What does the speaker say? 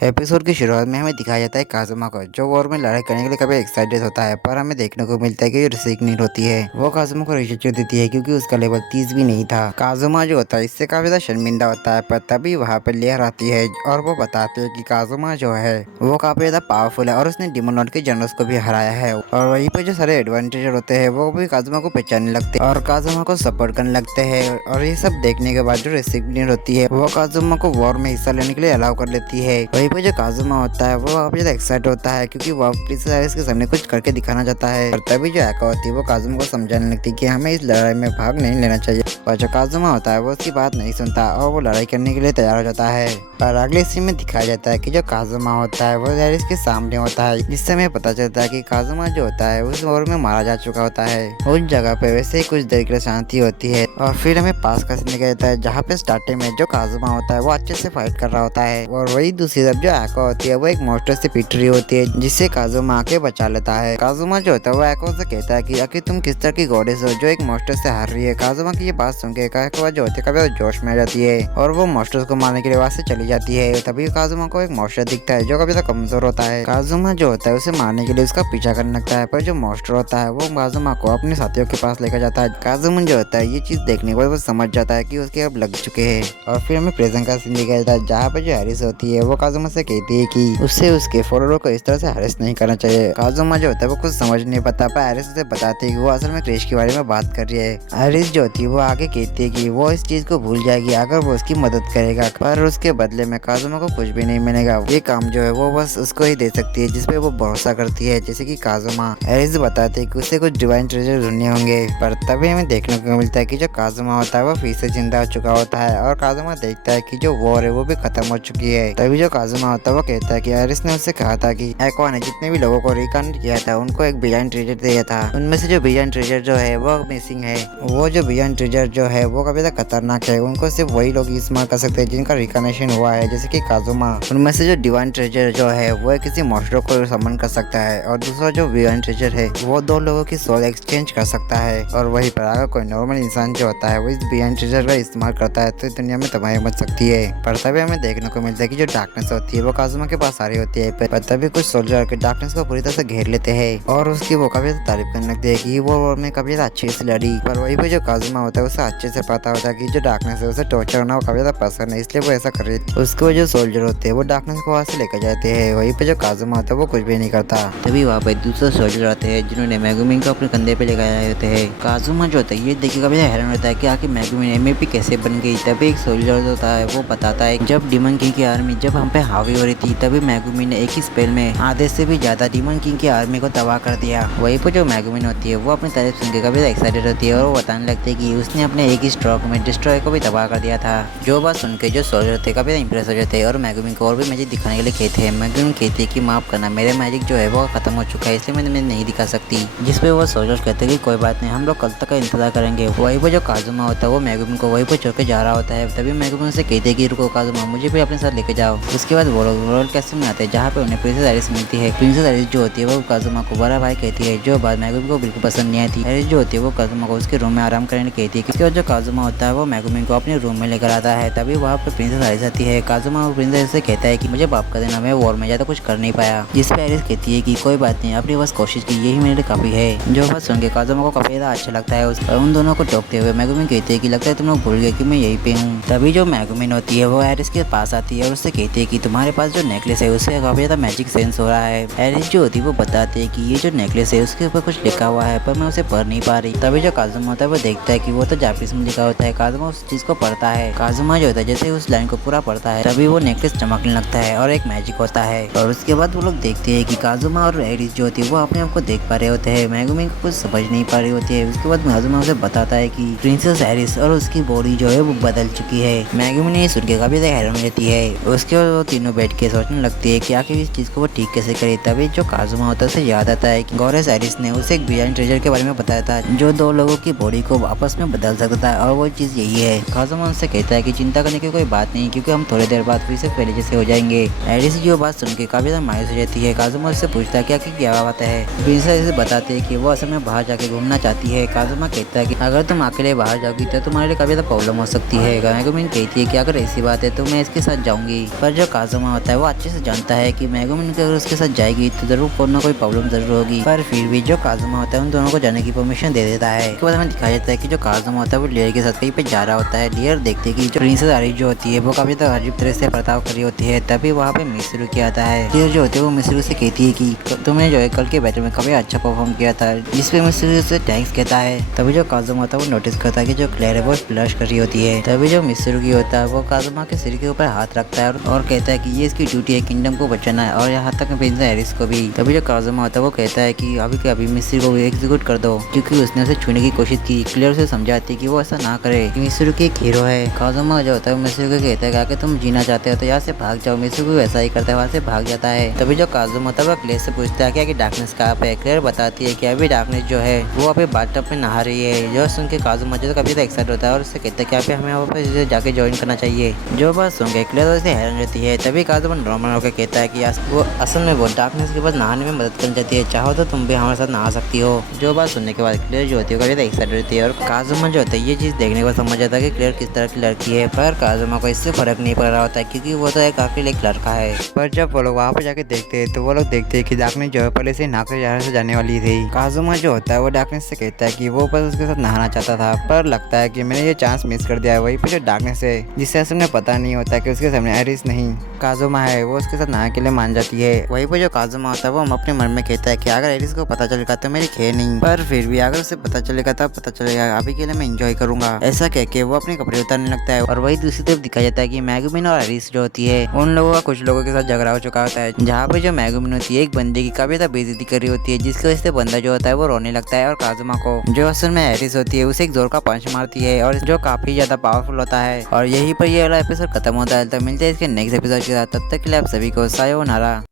Episode की शुरुआत में हमें दिखाया जाता है काजुमा को, जो वॉर में लड़ाई करने के लिए काफी एक्साइटेड होता है। पर हमें देखने को मिलता है कि जो रिसिग्नेट होती है वो काजुमा को रिजेक्ट देती है क्योंकि उसका लेवल 30 भी नहीं था। काजुमा जो होता है इससे काफी ज्यादा शर्मिंदा होता है, पर तभी वहाँ पर लेयर आती है और वो बताते है कि काजुमा जो है वो काफी ज्यादा पावरफुल है और उसने डिमन लॉर्ड के जनरल्स को भी हराया है। और वहीं पे जो सारे एडवांटेज होते हैं वो भी काजुमा को पहचानने लगते हैं और काजुमा को सपोर्ट करने लगते हैं। और ये सब देखने के बाद जो रिसिग्नेट होती है वो काजुमा को वॉर में हिस्सा लेने के लिए अलाउ कर लेती है। वहीं पे जो काजुमा होता है वो काफी ज्यादा एक्साइट होता है क्योंकि वो प्रिंसेस आइरिस के सामने कुछ करके दिखाना चाहता है। और तभी जो एका होती है वो काजुमा को समझाने लगती है कि हमें इस लड़ाई में भाग नहीं लेना चाहिए। और जो काजुमा होता है वो उसकी बात नहीं सुनता और वो लड़ाई करने के लिए तैयार हो जाता है। और अगले सीन में दिखाया जाता है कि जो काजुमा होता है वो आइरिस के सामने होता है, जिससे हमें पता चलता है कि काजुमा जो होता है उस वॉर में मारा जा चुका होता है। उस जगह पे वैसे ही कुछ देर के लिए शांति होती है और फिर हमें पास का सीन दिखाया जाता है जहाँ पे स्टार्टिंग में जो काजुमा होता है वो अच्छे से फाइट कर रहा होता है। और वही दूसरी तरफ जो एका होती है वो एक मॉन्स्टर से पिट रही होती है, जिससे काजुमा आके बचा लेता है। काजुमा जो होता है वो एका से कहता है कि आखिर तुम किस तरह की गॉडेस हो जो एक मॉन्स्टर से हार रही है। काजुमा की ये बात सुन के एका जो होती है कभी जोश में आ जाती है और वो मॉन्स्टर्स को मारने के लिए वहां से चली जाती है। तभी काजुमा को एक मॉन्स्टर दिखता है जो कभी तो कमजोर होता है। काजुमा जो होता है उसे मारने के लिए उसका पीछा करने लगता है, पर जो मॉन्स्टर होता है वो काजुमा को अपने साथियों के पास लेकर जाता है। काजुमा जो होता है ये चीज देखने के बाद वो समझ जाता है कि उसके अब लग चुके हैं। और फिर हमें प्रेजेंट का सीन दिखाया जाता है जहाँ पे जो हैरिस होती है वो काजुमा से कहती है कि उससे उसके फॉलोअर को इस तरह से हैरिस नहीं करना चाहिए। काजुमा जो होता है वो कुछ समझ नहीं पाता, पर हैरिस उसे बताती है कि वो असल में क्रेश के बारे में बात कर रही है। हैरिस जो होती है वो आगे कहती है कि वो इस चीज को भूल जाएगी अगर वो उसकी मदद करेगा, पर उसके बदले में काजुमा को कुछ भी नहीं मिलेगा। ये काम जो है वो बस उसको ही दे सकती है जिसपे वो भरोसा करती है, जैसे कि काजुमा। हैरिस बताते हैं कि उसे कुछ डिवाइन ट्रेजर ढूंढने होंगे, पर तभी हमें देखने को मिलता है कि जो काजुमा होता है वो फिर से जिंदा हो चुका होता है और काजुमा देखता है कि जो वॉर है वो भी खत्म हो चुकी है। तभी जो काजुमा होता है वो कहता है कि हैरिस ने उससे कहा था कि एक्वा ने जितने भी लोगों को रिकॉर्ड किया था उनको एक बिलियन ट्रेजर दिया था, उनमें से जो बिलियन ट्रेजर जो है वो मिसिंग है। वो जो बिलियन ट्रेजर जो है वो काफी ज्यादा खतरनाक है, उनको सिर्फ वही लोग इस्तेमाल कर सकते हैं जिनका रिकॉग्निशन हुआ है, जैसे कि काजुमा। उनमें से जो डिवाइन ट्रेजर जो है वो किसी मॉन्स्टर को समन कर सकता है और दूसरा जो बिलियन ट्रेजर है वो दो लोगों की सोल एक्सचेंज कर सकता है। और वही पर अगर कोई नॉर्मल इंसान जो होता है वो इस बिलियन ट्रेजर का इस्तेमाल करता है तो दुनिया में तबाही मच सकती है। पर तभी हमें देखने को मिलता है कि जो डार्कनेस होती है वो काजुमा के पास आ रही होती है, पर तभी कुछ सोल्जर के डार्कनेस को पूरी तरह से घेर लेते हैं और उसकी वो काफी तारीफ करने लगते हैं कि वो में काफी अच्छे से लड़ी। पर वही पे जो काजुमा होता है उसे अच्छे से पता होता है कि जो डार्कनेस है उसे टॉर्चर होना काफी ज्यादा पसंद है, इसलिए वो ऐसा कर रही थी। उसके जो सोल्जर होते हैं वो डार्कनेस को वहाँ से लेकर जाते हैं। वहीं पे जो काजुमा होता है वो कुछ भी नहीं करता। तभी वहाँ पे दूसरे सोल्जर आते हैं जिन्होंने मेगुमिन को अपने कंधे पे लेकर आए होते हैं। काजुमा जो होता है ये देखिए काफी हैरान होता है कि आखिर मेगुमिन एमएपी कैसे बन गई। तभी एक सोल्जर होता है वो बताता है जब डिमन किंग की आर्मी जब हम पे हावी हो रही थी तभी मेगुमिन ने एक ही स्पेल में आधे से भी ज्यादा डिमन किंग की आर्मी को तबाह कर दिया। वहीं पर जो मेगुमिन होती है वो अपनी तारीफ सुन के काफी एक्साइटेड होती है और वो बताने लगती है कि उसने अपने एक ही स्ट्रोक में डिस्ट्रॉय को भी तबाह कर दिया था। जो बात सुन के जो सोल्जर थे काफी इंप्रेस हो जाते हैं और मेगुमिन को और भी मैजिक दिखाने के लिए कहते हैं। मेगुमिन कहती है कि माफ करना, मेरे मैजिक जो है वो खत्म हो चुका है इसलिए मैं नहीं दिखा सकती। जिसपे वो सोल्जर कहते हैं कि कोई बात नहीं, हम लोग कल तक का इंतजार करेंगे। वहीं पर जो काजुमा होता है वो मेगुमिन को वहीं पर छोड़ के जा रहा होता है। तभी मेगुमिन से कहते हैं कि रुको काजुमा, मुझे भी अपने साथ लेके जाओ। उसके बाद वो लोग रॉयल कैसल में आते हैं जहाँ पे उन्हें प्रिंसेस आइरिस मिलती है। प्रिंसेस आइरिस जो होती है वो काजुमा को बड़ा भाई कहती है, जो बात मेगुमिन को बिल्कुल पसंद नहीं आई थी। आइरिस जो होती है वो काजुमा को उसके रूम में आराम करने कहती है। इसके बाद जो काजुमा होता है वो मेगुमिन को अपने रूम में लेकर आता है। तभी वहाँ पे प्रिंसेस आइरिस आती है। काजुमा और प्रिंसेस से कहता है कि मुझे माफ कर देना, मैं वॉर में ज्यादा कुछ कर नहीं पाया। जिस पे आइरिस कहती है कि कोई बात नहीं, अपनी बस कोशिश की, यही मेरे लिए काफी है। जो बात सुन के काजुमा को काफी ज्यादा अच्छा लगता है। उन दोनों को टोकते हुए मेगुमिन कहती है कि लगता है तुम लोग भूल गए कि मैं यहीं पे हूँ। तभी जो मेगुमिन होती है वो आइरिस के पास आती है और उससे कहती है कि तुम्हारे पास जो नेकलेस है उससे काफी ज्यादा मैजिक सेंस हो रहा है। आइरिस जो होती है वो बताती है कि ये जो नेकलेस है उसके ऊपर कुछ लिखा हुआ है पर मैं उसे पढ़ नहीं पा रही। तभी जो काजुमा होता है वो देखता है कि वो तो जापानीज में लिखा होता है। काजुमा उस चीज को पढ़ता है। काजुमा जो होता है जैसे उस लाइन को पूरा पढ़ता है तभी वो नेकलेस चमकने लगता है और एक मैजिक होता है। और उसके बाद वो लोग देखते हैं कि काजुमा और आइरिस जो होती है वो अपने आप को देख पा रहे होते हैं। मेगुमिन को कुछ समझ नहीं पा रही होती है। उसके बाद काजुमा उसे बताता है कि प्रिंसेस आइरिस और उसकी बॉडी जो है वो बदल चुकी है। मेगुमिन ये सुन के काफी हैरान हो जाती है। उसके बाद वो तीनों बैठ के सोचने लगती है कि आखिर इस चीज को वो ठीक कैसे करे। तभी जो काजुमा होता है उसे याद आता है कि गॉडेस आइरिस ने उसे एक बिलियन ट्रेजर के बारे में बताया था जो दो लोगों की बॉडी को आपस में बदल सकता है और वो चीज यही है। काजुमा उनसे कहता है कि चिंता करने की कोई बात नहीं क्योंकि हम थोड़ी देर बाद फिर से पहले जैसे हो जाएंगे। आइरिस जो बात सुन के काफी ज्यादा मायूस हो जाती है। काजुमा उससे पूछता है कि क्या बात है। प्रिंसेस इसे बताते हैं कि वो असल में बाहर जाके घूमना चाहती है। काजुमा कहता है कि अगर तुम अकेले बाहर जाओगी तो तुम्हारे लिए काफी ज्यादा प्रॉब्लम हो सकती है। मेगुमिन कहती है कि अगर ऐसी बात है तो मैं इसके साथ जाऊंगी। पर जो काजुमा होता है वो अच्छे से जानता है कि मेगुमिन अगर उसके साथ जाएगी तो जरूर कोई ना कोई प्रॉब्लम जरूर होगी, पर फिर भी जो काजुमा होता है उन दोनों को जाने की परमिशन दे देता है। उसके बाद हमें दिखाया जाता है कि जो काजुमा होता है वो लियर के साथ कहीं पे जा रहा होता है। लियर देखते कि जो प्रिंसेस आरी जो होती है वो काफी अजीब तरह से बर्ताव कर रही होती है। तभी वहाँ पे मिस्रू की आता है। लियर जो होती है वो मिस्रू से कहती है कि तुमने जो है कल के बैटल में काफी अच्छा परफॉर्म किया था, जिसपे मिस्रू से थैंक्स कहता है। तभी जो काजुमा होता है वो नोटिस करता है कि जो क्लेयर है वो ब्लश कर रही होती है। तभी जो मिस्रू की होता है वो काजुमा के सिर के ऊपर हाथ रखता है और कहता है कि ये इसकी ड्यूटी है किंगडम को बचाना है और यहाँ तक प्रिंसेस एरिस को भी। तभी जो काजुमा होता है वो कहता है कि अभी के अभी मिस्रू को एग्जीक्यूट कर दो, क्योंकि उसने उसे छूने की कोशिश की। क्लियर उसे समझाती है कि वो ऐसा ना करे, मिस्रू की एक हीरो है। काजुमा जो होता है मिस्रू को कहता है कि अगर तुम जीना चाहते हो तो यहाँ से भाग जाओ। मिस्रू को वैसा ही करता है, वहाँ से भाग जाता है। तभी जो काजुमा होता है वो क्लियर से पूछता है कि डार्कनेस कहाँ पे है। क्लियर बताती है कि अभी डार्कनेस जो है वो अभी बाथटब में नहा रही है। जो सुन के काजुमा जो काफी एक्साइटेड होता है और उससे कहता है कि अभी हमें वहाँ पे जाके ज्वाइन करना चाहिए। जो बात सुन के क्लियर उसे हैरान रहती है। तभी काजुमा नॉर्मल होकर कहता है कि वो असल में वो डार्कनेस के पास नहाने में मदद करनी चाहती है, चाहो तो तुम भी हमारे साथ नहा सकती हो। जो बात सुनने के बाद क्लियर जो होती है काफी एक्साइटेड रहती है और काजुमा जो होता है ये चीज देखने को समझ जाता है कि क्लियर किस तरह की लड़की है। पर काजुमा को इससे फर्क नहीं पड़ रहा होता है क्योंकि वो तो एक आखिर एक लड़का है। पर जब वो लोग वहाँ पे जाके देखते हैं तो वो लोग देखते हैं कि डार्कनेस जो है पहले से नहा कर यहाँ से जाने वाली थी। काजुमा जो होता है वो डार्कनेस से कहता है कि वो बस उसके साथ नहाना चाहता था, पर लगता है कि मैंने ये चांस मिस कर दिया है। वही पे जो डार्कनेस है जिससे असल में पता नहीं होता कि उसके सामने एरिस नहीं काजुमा है, वो उसके साथ नहाने के लिए मान जाती है। वही पे जो काजुमा होता है वो अपने मन में कहता है कि अगर एरिस को पता चलेगा तो मेरी खेल नहीं, पर फिर भी अगर उसे पता चलेगा तब पता चलेगा, अभी के लिए मैं एंजॉय करूंगा। ऐसा कह के वो अपने कपड़े उतारने लगता है। और वही दूसरी तरफ दिखाया जाता है कि मेगुमिन और एरिस जो होती है उन लोगों का कुछ लोगों के साथ झगड़ा हो चुका होता है, जहाँ पे जो मेगुमिन होती है एक बंदे की काफी ज्यादा बेइज्जती कर रही होती है, जिसकी वजह से बंदा जो होता है वो रोने लगता है और काजुमा को जो असल में एरिस होती है उसे एक जोर का पंच मारती है और जो काफी ज्यादा पावरफुल होता है। और यही पर ये वाला एपिसोड खत्म होता है। तो मिलते हैं इसके नेक्स्ट एपिसोड के साथ, तब तक के लिए आप सभी को सायोनारा।